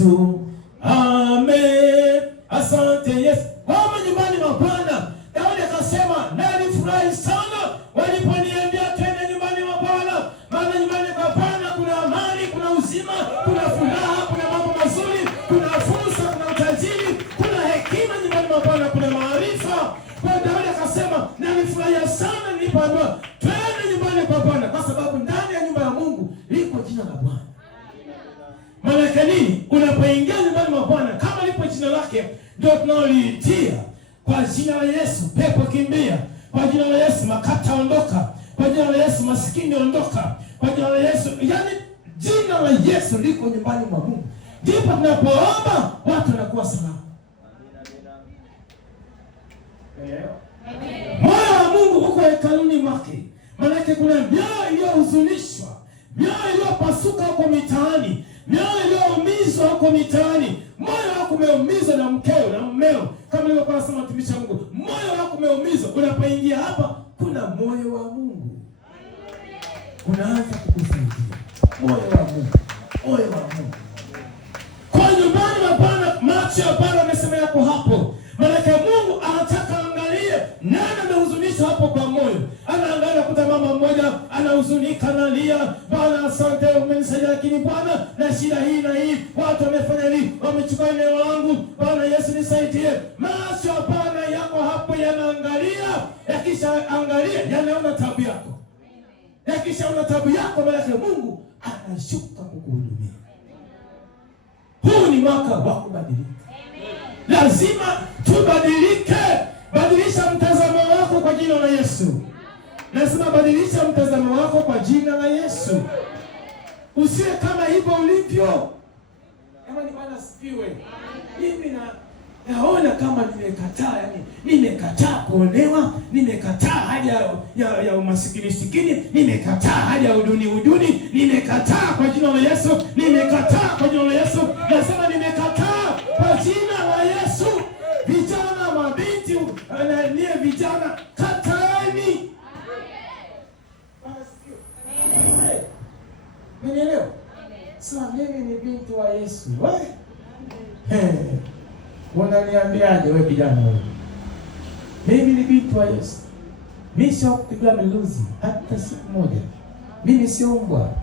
Yesu. Amen. Asante Yesu. Wamo nyumbani mwa Bwana. Daudi akasema, nalifurahi sana waliponiambia twende nyumbani mwa Bwana. Maana nyumbani kwa Bwana kuna amani, kuna uzima, kuna furaha, kuna mambo mazuri, kuna fursa, kuna utajiri, kuna hekima nyumbani mwa Bwana, kuna maarifa. Kwa Daudi akasema, nalifurahia sana nilipoambiwa twende nyumbani kwa Bwana, kwa sababu ndani ya nyumba ya Mungu liko jina la Bwana. Maana nini? Unapoingia nyumbani mwa Bwana, kama lipo jina lake, ndio tunaliitia. Kwa jina la Yesu pepo kimbia, kwa jina la Yesu makata ondoka, kwa jina la Yesu maskini ondoka, kwa jina la Yesu. Yani jina la Yesu liko nyumbani mwa Mungu, ndipo tunapoomba watu wanakuwa salama. Moyo wa Mungu uko hekaluni mwake. Maana kuna mioyo iliyohuzunishwa, mioyo iliyopasuka huko mitaani, mioyo iliyoumizwa huko mitaani. Moyo wako umeumizwa na mkeo na mmeo, kama nilivyokuwa nasema mtumishi wa Mungu, moyo wako umeumizwa. Unapoingia hapa, kuna moyo wa Mungu unaanza kukusaidia. Moyo wa Mungu, moyo wa Mungu. Kwa nyumbani mwa Bwana, macho ya Bwana amesema yako hapo. Maana Mungu anataka angalie nani amehuzunishwa hapo kwa moyo. Anaangalia kuta mama mmoja anahuzunika, analia, Bwana asante umenisaidia, lakini Bwana na shida hii na hii, watu wamefanya nini, wamechukua eneo langu, Bwana Yesu nisaidie. Macho ya Bwana yako hapo yanaangalia, yakisha angalia yanaona tabu yako. Yakisha ona tabu yako, maana Mungu anashuka kukuhudumia. Huu ni mwaka wa kubadilika. Lazima tubadilike. Badilisha mtazamo wako kwa jina la Yesu. Lazima badilisha mtazamo wako kwa jina la Yesu. Usiwe kama hivyo ulivyo. Kama ni Bwana asifiwe. Mimi naona kama nimekataa, yani nimekataa kuonewa, nimekataa haja ya umasikini, nimekataa haja ya uduni, nimekataa kwa jina la Yesu, nimekataa kwa jina la Yesu. Nasema nimekataa kwa jina la Yesu. Vijana, mabinti, nie vijana, kataeni. Mnielewa? Sasa mimi ni binti wa Yesu. Unaniambiaje wewe kijana wewe? Mimi ni binti wa Yesu. Mimi sio kupiga miluzi hata siku moja. Mimi sio mbwa.